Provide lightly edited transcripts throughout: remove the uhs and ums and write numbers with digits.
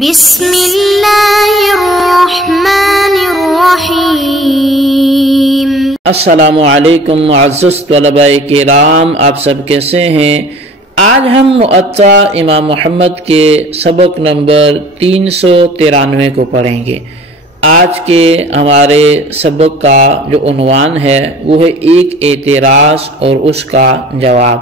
بسم اللہ الرحمن الرحیم۔ السلام علیکم معزز طلباء کرام، آپ سب کیسے ہیں؟ آج ہم مؤطا امام محمد کے سبق نمبر 393 کو پڑھیں گے۔ آج کے ہمارے سبق کا جو عنوان ہے وہ ہے ایک اعتراض اور اس کا جواب۔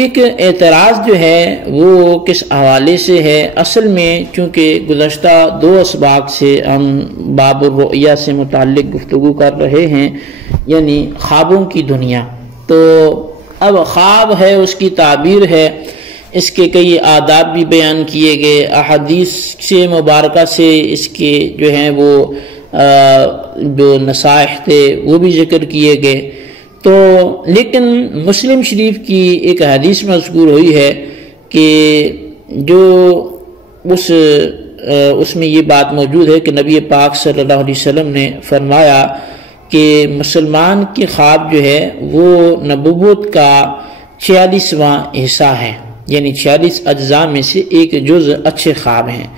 ایک اعتراض جو ہے وہ کس حوالے سے ہے؟ اصل میں چونکہ گزشتہ 2 اسباق سے ہم باب الرؤیا سے متعلق گفتگو کر رہے ہیں، یعنی خوابوں کی دنیا، تو اب خواب ہے، اس کی تعبیر ہے، اس کے کئی آداب بھی بیان کیے گئے، احادیث سے مبارکہ سے اس کے جو ہیں وہ جو نصائح تھے وہ بھی ذکر کیے گئے۔ تو لیکن مسلم شریف کی ایک حدیث مذکور ہوئی ہے کہ جو اس میں یہ بات موجود ہے کہ نبی پاک صلی اللہ علیہ وسلم نے فرمایا کہ مسلمان کے خواب جو ہے وہ نبوت کا 46واں حصہ ہے، یعنی 46 اجزاء میں سے ایک جز اچھے خواب ہیں۔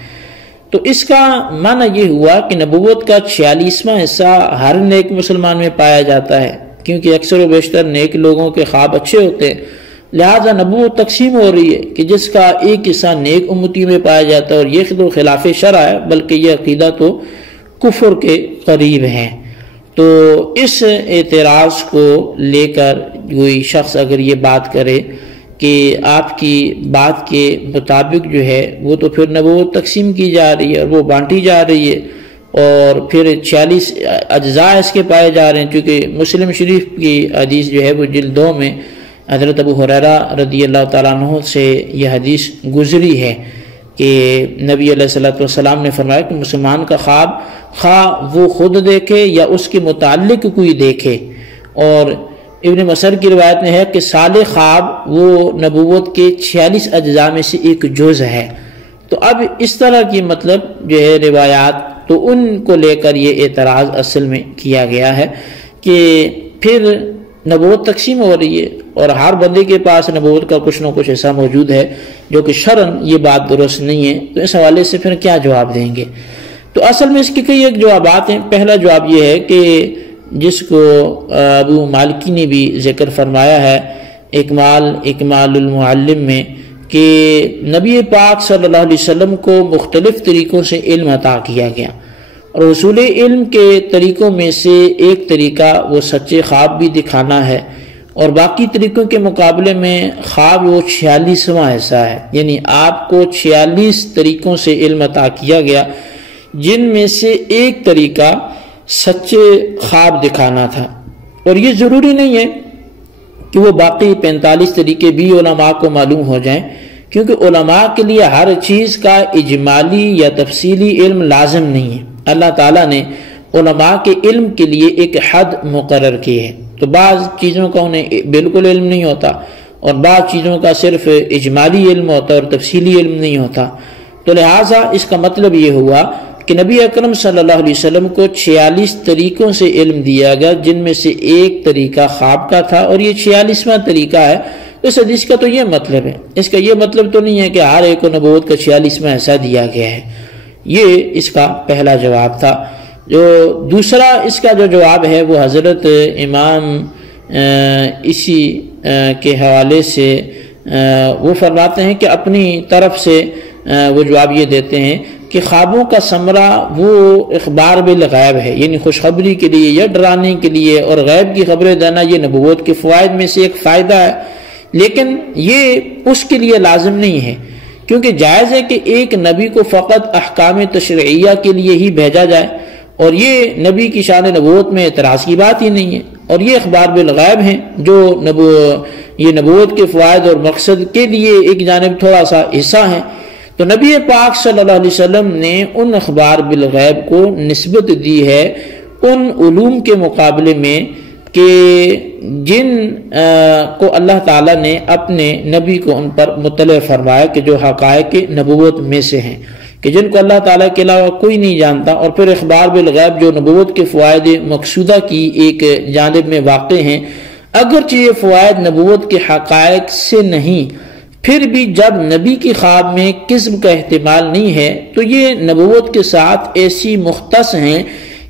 تو اس کا معنی یہ ہوا کہ نبوت کا 46واں حصہ ہر نیک مسلمان میں پایا جاتا ہے، کیونکہ اکثر و بیشتر نیک لوگوں کے خواب اچھے ہوتے ہیں، لہذا نبوت تقسیم ہو رہی ہے کہ جس کا ایک حصہ نیک امتی میں پایا جاتا ہے، اور یہ تو خلاف شرع ہے، بلکہ یہ عقیدہ تو کفر کے قریب ہے۔ تو اس اعتراض کو لے کر کوئی شخص اگر یہ بات کرے کہ آپ کی بات کے مطابق جو ہے وہ تو پھر نبوت تقسیم کی جا رہی ہے اور وہ بانٹی جا رہی ہے، اور پھر 46 اجزاء اس کے پائے جا رہے ہیں، چونکہ مسلم شریف کی حدیث جو ہے وہ جلد 2 میں حضرت ابو ہریرہ رضی اللہ تعالیٰ عنہ سے یہ حدیث گزری ہے کہ نبی علیہ السلام نے فرمایا کہ مسلمان کا خواب خواہ وہ خود دیکھے یا اس کے متعلق کوئی دیکھے، اور ابن مصر کی روایت میں ہے کہ صالح خواب وہ نبوت کے 46 اجزاء میں سے ایک جز ہے۔ تو اب اس طرح کی مطلب جو ہے روایات، تو ان کو لے کر یہ اعتراض اصل میں کیا گیا ہے کہ پھر نبوت تقسیم ہو رہی ہے اور ہر بندے کے پاس نبوت کا کچھ نہ کچھ ایسا موجود ہے جو کہ شرعاً یہ بات درست نہیں ہے، تو اس حوالے سے پھر کیا جواب دیں گے؟ تو اصل میں اس کے کئی ایک جوابات ہیں۔ پہلا جواب یہ ہے کہ جس کو ابو مالکی نے بھی ذکر فرمایا ہے اکمال المعلم میں، کہ نبی پاک صلی اللہ علیہ وسلم کو مختلف طریقوں سے علم عطا کیا گیا، اور حصول علم کے طریقوں میں سے ایک طریقہ وہ سچے خواب بھی دکھانا ہے، اور باقی طریقوں کے مقابلے میں خواب وہ 46واں حصہ ہے، یعنی آپ کو 46 طریقوں سے علم عطا کیا گیا، جن میں سے ایک طریقہ سچے خواب دکھانا تھا۔ اور یہ ضروری نہیں ہے کہ وہ باقی 45 طریقے بھی علماء کو معلوم ہو جائیں، کیونکہ علماء کے لیے ہر چیز کا اجمالی یا تفصیلی علم لازم نہیں ہے۔ اللہ تعالیٰ نے علماء کے علم کے لیے ایک حد مقرر کی ہے، تو بعض چیزوں کا انہیں بالکل علم نہیں ہوتا، اور بعض چیزوں کا صرف اجمالی علم ہوتا ہے اور تفصیلی علم نہیں ہوتا۔ تو لہٰذا اس کا مطلب یہ ہوا کہ نبی اکرم صلی اللہ علیہ وسلم کو 46 طریقوں سے علم دیا گیا، جن میں سے ایک طریقہ خواب کا تھا، اور یہ 46واں طریقہ ہے۔ اس حدیث کا تو یہ مطلب ہے، اس کا یہ مطلب تو نہیں ہے کہ ہر ایک کو نبوت کا 46واں حصہ دیا گیا ہے۔ یہ اس کا پہلا جواب تھا۔ جو دوسرا اس کا جو جواب ہے وہ حضرت امام اسی کے حوالے سے وہ فرماتے ہیں کہ اپنی طرف سے وہ جواب یہ دیتے ہیں کہ خوابوں کا ثمرہ وہ اخبار بالغیب ہے، یعنی خوشخبری کے لیے یا ڈرانے کے لیے، اور غیب کی خبریں دینا یہ نبوت کے فوائد میں سے ایک فائدہ ہے، لیکن یہ اس کے لیے لازم نہیں ہے، کیونکہ جائز ہے کہ ایک نبی کو فقط احکام تشریعیہ کے لیے ہی بھیجا جائے، اور یہ نبی کی شان نبوت میں اعتراض کی بات ہی نہیں ہے، اور یہ اخبار بالغیب ہیں جو یہ نبوت کے فوائد اور مقصد کے لیے ایک جانب تھوڑا سا حصہ ہیں۔ تو نبی پاک صلی اللہ علیہ وسلم نے ان اخبار بالغیب کو نسبت دی ہے ان علوم کے مقابلے میں کہ جن کو اللہ تعالیٰ نے اپنے نبی کو ان پر مطلع فرمایا، کہ جو حقائق نبوت میں سے ہیں، کہ جن کو اللہ تعالیٰ کے علاوہ کوئی نہیں جانتا، اور پھر اخبار بالغیب جو نبوت کے فوائد مقصودہ کی ایک جانب میں واقع ہیں، اگرچہ یہ فوائد نبوت کے حقائق سے نہیں، پھر بھی جب نبی کی خواب میں کذب کا احتمال نہیں ہے تو یہ نبوت کے ساتھ ایسی مختص ہیں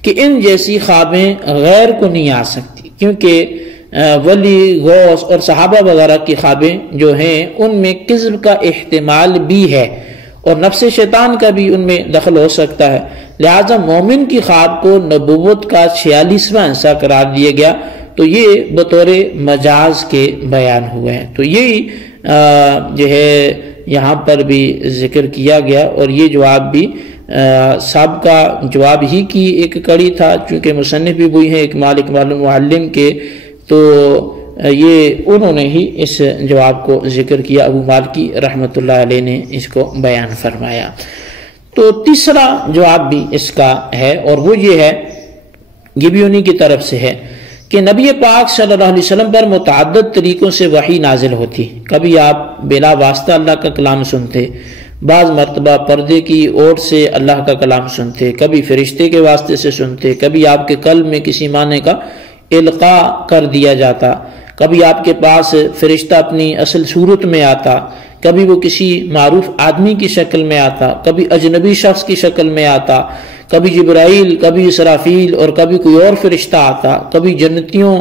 کہ ان جیسی خوابیں غیر کو نہیں آ سکتی، کیونکہ ولی، غوث اور صحابہ وغیرہ کی خوابیں جو ہیں ان میں کذب کا احتمال بھی ہے اور نفس شیطان کا بھی ان میں دخل ہو سکتا ہے، لہذا مومن کی خواب کو نبوت کا 46واں حصہ قرار دیا گیا تو یہ بطور مجاز کے بیان ہوئے ہیں۔ تو یہی جو ہے یہاں پر بھی ذکر کیا گیا، اور یہ جواب بھی سابقہ جواب ہی کی ایک کڑی تھا، چونکہ مصنف بھی وہی ہیں اکمال المعلم کے، تو یہ انہوں نے ہی اس جواب کو ذکر کیا، ابو مالکی رحمۃ اللہ علیہ نے اس کو بیان فرمایا۔ تو تیسرا جواب بھی اس کا ہے، اور وہ یہ ہے، یہ بھی انہی کی طرف سے ہے کہ نبی پاک صلی اللہ علیہ وسلم پر متعدد طریقوں سے وحی نازل ہوتی، کبھی آپ بلا واسطہ اللہ کا کلام سنتے، بعض مرتبہ پردے کی اوٹ سے اللہ کا کلام سنتے، کبھی فرشتے کے واسطے سے سنتے، کبھی آپ کے قلب میں کسی معنی کا القاء کر دیا جاتا، کبھی آپ کے پاس فرشتہ اپنی اصل صورت میں آتا، کبھی وہ کسی معروف آدمی کی شکل میں آتا، کبھی اجنبی شخص کی شکل میں آتا، کبھی جبرائیل، کبھی اسرافیل اور کبھی کوئی اور فرشتہ آتا، کبھی جنتیوں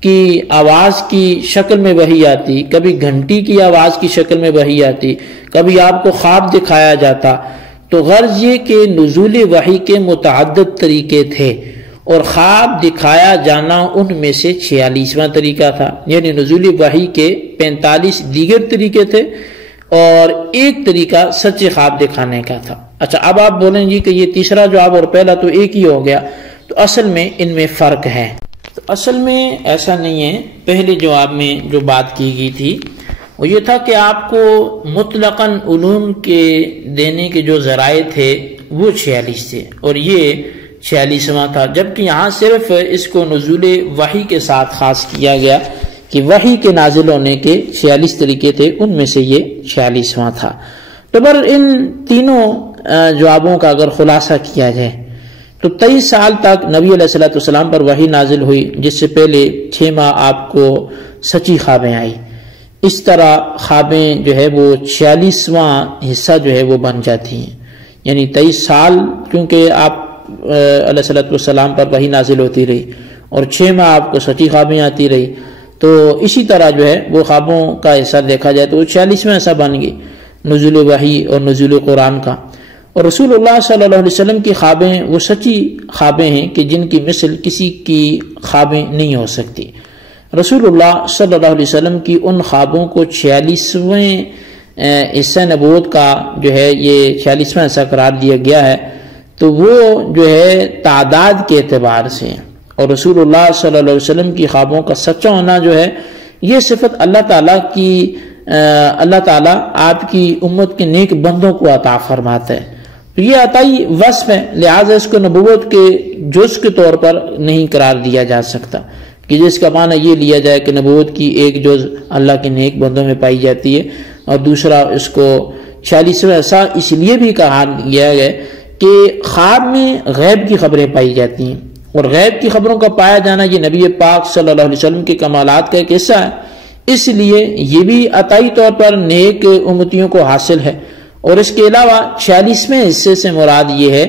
کی آواز کی شکل میں وحی آتی، کبھی گھنٹی کی آواز کی شکل میں وحی آتی، کبھی آپ کو خواب دکھایا جاتا۔ تو غرض یہ کہ نزول وحی کے متعدد طریقے تھے، اور خواب دکھایا جانا ان میں سے 46واں طریقہ تھا، یعنی نزول وحی کے 45 دیگر طریقے تھے اور ایک طریقہ سچے خواب دکھانے کا تھا۔ اچھا، اب آپ بولیں گی کہ یہ تیسرا جواب اور پہلا تو ایک ہی ہو گیا، تو اصل میں ان میں فرق ہے۔ تو اصل میں ایسا نہیں ہے، پہلے جواب میں جو بات کی گئی تھی وہ یہ تھا کہ آپ کو مطلقاً علوم کے دینے کے جو ذرائع تھے وہ 46 تھے، اور یہ 46واں تھا، جبکہ یہاں صرف اس کو نزول وحی کے ساتھ خاص کیا گیا کہ وحی کے نازل ہونے کے 46 طریقے تھے، ان میں سے یہ 46واں تھا۔ تو ان تینوں جوابوں کا اگر خلاصہ کیا جائے تو 23 سال تک نبی علیہ السلام پر وحی نازل ہوئی، جس سے پہلے 6 ماہ آپ کو سچی خوابیں آئی، اس طرح خوابیں جو ہے وہ 46واں حصہ جو ہے وہ بن جاتی ہیں، یعنی 23 سال کیونکہ آپ علیہ السلام پر وحی نازل ہوتی رہی اور 6 ماہ آپ کو سچی خوابیں آتی رہی، تو اسی طرح جو ہے وہ خوابوں کا حصہ دیکھا جائے تو وہ 46واں حصہ بن گئی نزول وحی اور نزول قرآن کا۔ اور رسول اللہ صلی اللہ علیہ وسلم کی خوابیں وہ سچی خوابیں ہیں کہ جن کی مثل کسی کی خوابیں نہیں ہو سکتی۔ رسول اللہ صلی اللہ علیہ وسلم کی ان خوابوں کو 46ویں حصہ نبوت کا جو ہے یہ 46واں حصہ قرار دیا گیا ہے، تو وہ جو ہے تعداد کے اعتبار سے، اور رسول اللہ صلی اللہ علیہ وسلم کی خوابوں کا سچا ہونا جو ہے یہ صفت اللہ تعالیٰ آپ کی امت کے نیک بندوں کو عطا فرماتا ہے، تو یہ عطائی وصف ہے، لہٰذا اس کو نبوت کے جز کے طور پر نہیں قرار دیا جا سکتا کہ جس کا معنی یہ لیا جائے کہ نبوت کی ایک جز اللہ کے نیک بندوں میں پائی جاتی ہے، اور دوسرا اس کو 46واں حصہ اس لیے بھی کہا گیا ہے کہ خواب میں غیب کی خبریں پائی جاتی ہیں، اور غیب کی خبروں کا پایا جانا یہ نبی پاک صلی اللہ علیہ وسلم کے کمالات کا ایک حصہ ہے، اس لیے یہ بھی عطائی طور پر نیک امتیوں کو حاصل ہے۔ اور اس کے علاوہ 46ویں حصے سے مراد یہ ہے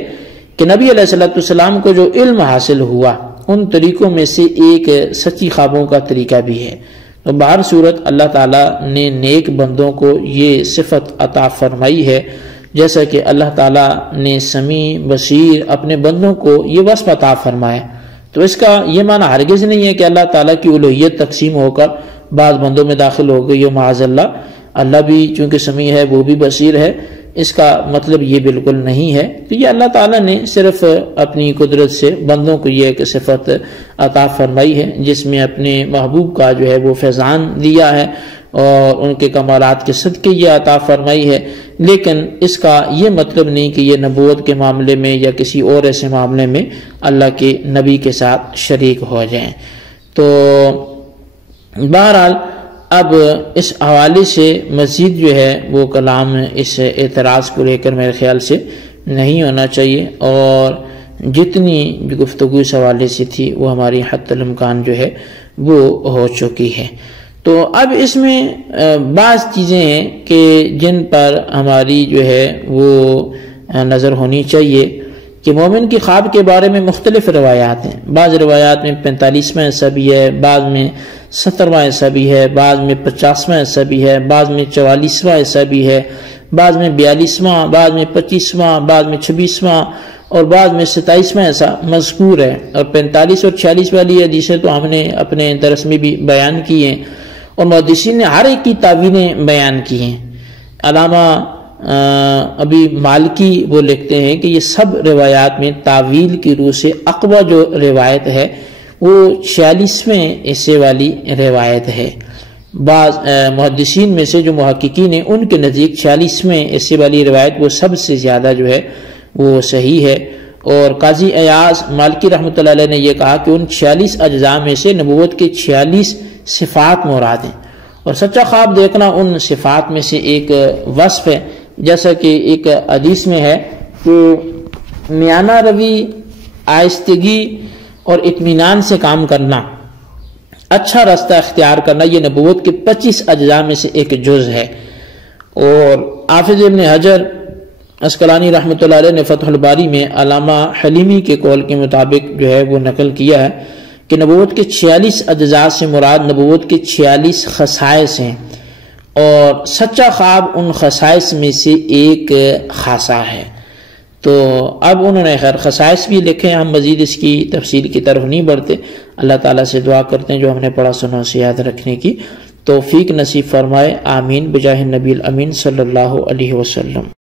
کہ نبی علیہ السلام کو جو علم حاصل ہوا ان طریقوں میں سے ایک سچی خوابوں کا طریقہ بھی ہے۔ تو بہر صورت اللہ تعالیٰ نے نیک بندوں کو یہ صفت عطا فرمائی ہے، جیسا کہ اللہ تعالیٰ نے سمیع بصیر اپنے بندوں کو یہ وصف عطا فرمایا۔ تو اس کا یہ معنی ہرگز نہیں ہے کہ اللہ تعالیٰ کی الوہیت تقسیم ہو کر بعض بندوں میں داخل ہو گئی، معاذ اللہ، اللہ بھی چونکہ سمیع ہے وہ بھی بصیر ہے، اس کا مطلب یہ بالکل نہیں ہے۔ تو یہ اللہ تعالیٰ نے صرف اپنی قدرت سے بندوں کو یہ ایک صفت عطا فرمائی ہے جس میں اپنے محبوب کا جو ہے وہ فیضان دیا ہے اور ان کے کمالات کے صدقے یہ عطا فرمائی ہے، لیکن اس کا یہ مطلب نہیں کہ یہ نبوت کے معاملے میں یا کسی اور ایسے معاملے میں اللہ کے نبی کے ساتھ شریک ہو جائیں۔ تو بہرحال اب اس حوالے سے مزید جو ہے وہ کلام اس اعتراض کو لے کر میرے خیال سے نہیں ہونا چاہیے، اور جتنی گفتگو اس حوالے سے تھی وہ ہماری حد الامکان جو ہے وہ ہو چکی ہے۔ تو اب اس میں بعض چیزیں ہیں کہ جن پر ہماری جو ہے وہ نظر ہونی چاہیے کہ مومن کی خواب کے بارے میں مختلف روایات ہیں. بعض روایات میں 45واں حصہ بھی ہے، بعض میں 70واں حصہ بھی ہے، بعض میں 50واں حصہ بھی ہے، بعض میں 44واں حصہ بھی ہے، بعض میں 42واں، بعض میں 25واں، بعض میں 26واں اور بعض میں 27واں حصہ مذکور ہے. اور 45 اور 46 والی حدیثیں تو ہم نے اپنے درس میں بھی بیان کی ہیں اور محدثین نے ہر ایک کی تعویلیں بیان کی ہیں. علامہ ابھی مالکی وہ لکھتے ہیں کہ یہ سب روایات میں تعویل کی روح سے اقوی جو روایت ہے وہ 46ویں حصے والی روایت ہے. بعض محدثین میں سے جو محققین ہیں ان کے نزدیک 46ویں حصے والی روایت وہ سب سے زیادہ جو ہے وہ صحیح ہے. اور قاضی ایاز مالکی رحمۃ اللہ علیہ نے یہ کہا کہ ان 46 اجزاء میں سے نبوت کے 46 صفات مراد ہیں، اور سچا خواب دیکھنا ان صفات میں سے ایک وصف ہے. جیسا کہ ایک حدیث میں ہے کہ میانہ روی، آہستگی اور اطمینان سے کام کرنا، اچھا راستہ اختیار کرنا، یہ نبوت کے 25 اجزاء میں سے ایک جز ہے. اور حافظ ابن حجر عسقلانی رحمۃ اللہ علیہ نے فتح الباری میں علامہ حلیمی کے قول کے مطابق جو ہے وہ نقل کیا ہے کہ نبوت کے 46 اجزاء سے مراد نبوت کے 46 خصائص ہیں، اور سچا خواب ان خصائص میں سے ایک خاصہ ہے. تو اب انہوں نے خیر خصائص بھی لکھے، ہم مزید اس کی تفصیل کی طرف نہیں بڑھتے. اللہ تعالیٰ سے دعا کرتے ہیں جو ہم نے پڑھا سنا اسے یاد رکھنے کی توفیق نصیب فرمائے. آمین بجاہ النبی الامین صلی اللہ علیہ وسلم.